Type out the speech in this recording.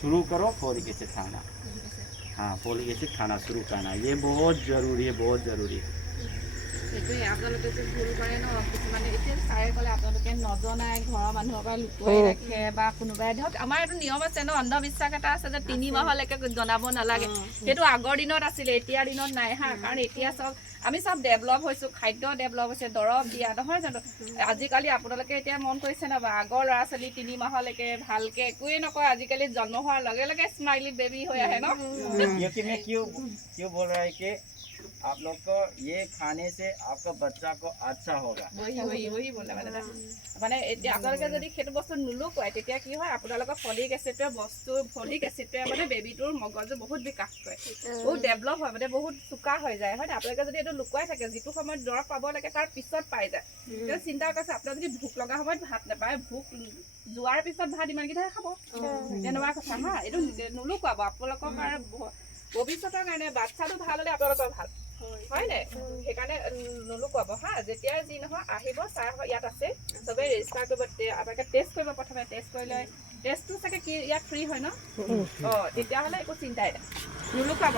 शुरू करो folic acid खाना। हाँ, फोलिक एसिड खाना शुरू करना, ये बहुत ज़रूरी है, बहुत ज़रूरी है। সেইটোৱে আপোনালোকে যে ভুল কৰে ন কিছুমানে এতিয়া ছাৰে ক'লে আপোনালোকে নজনাই ঘৰৰ মানুহৰ পৰা লুকুৱাই ৰাখে বা কোনোবাই ধৰক আমাৰ এইটো নিয়ম আছে ন অন্ধবিশ্বাস এটা আছে যে 3 মাহলৈকে জনাব নালাগে সেইটো আগৰ দিনত আছিলে এতিয়া দিনত নাই হা কাৰণ এতিয়া চব আমি চব ডেভেলপ হৈছোঁ খাদ্য ডেভেলপ হৈছে দৰৱ দিয়া নহয় জানো আজিকালি আপোনালোকে এতিয়া মন কৰিছে না বা আগৰ ল'ৰা ছোৱালী 3 মাহলৈকে ভালকে একোৱে নকয় আজিকালি জন্ম হোৱাৰ লগে লগে স্মাইলি বেবী হৈ আহে ন क्योंकि मैं क्यों बोल रहा है कि आप लोग को ये खाने से आपका बच्चा को अच्छा होगा। वही बोला মানে এতিয়া আপোনালোকে যদি সেইটো বস্তু নুলুকুৱাই তেতিয়া কি হয় আপোনালোকৰ ফলিক এচিডটোৱে মানে বেবীটোৰ মগজু বহুত বিকাশ কৰে বহুত ডেভেলপ হয় মানে বহুত চোকা হৈ যায় হয় আপোনালোকে যদি এইটো লুকুৱাই থাকে যিটো সময়ত দৰৱ পাব লাগে তাৰ পিছত পাই যায় তেতিয়া চিন্তা কৰিছে আপোনাৰ যদি ভোক লগা সময়ত ভাত নাপায় ভোক যোৱাৰ পিছত ভাত ইমানকেইটাহে খাব তেনেকুৱা কথা হা এইটো নুলুকুৱাব আপোনালোকৰ কাৰণে ভৱিষ্যতৰ কাৰণে বাচ্ছাটো ভাল হ'লে আপোনালোকৰ ভাল হয় নাই সেইকাৰণে নুলুকুৱাব হা যেতিয়া যি নহয় আহিব ছাৰ ইয়াত আছে চবেই ৰেজিষ্টাৰ কৰিব আপোনালোকে টেষ্ট কৰিব প্ৰথমে টেষ্ট কৰি লৈ টেষ্টটো চাগে কি ইয়াত ফ্ৰী হয় ন তেতিয়াহ'লে একো চিন্তাই নাই নুলুকুৱাব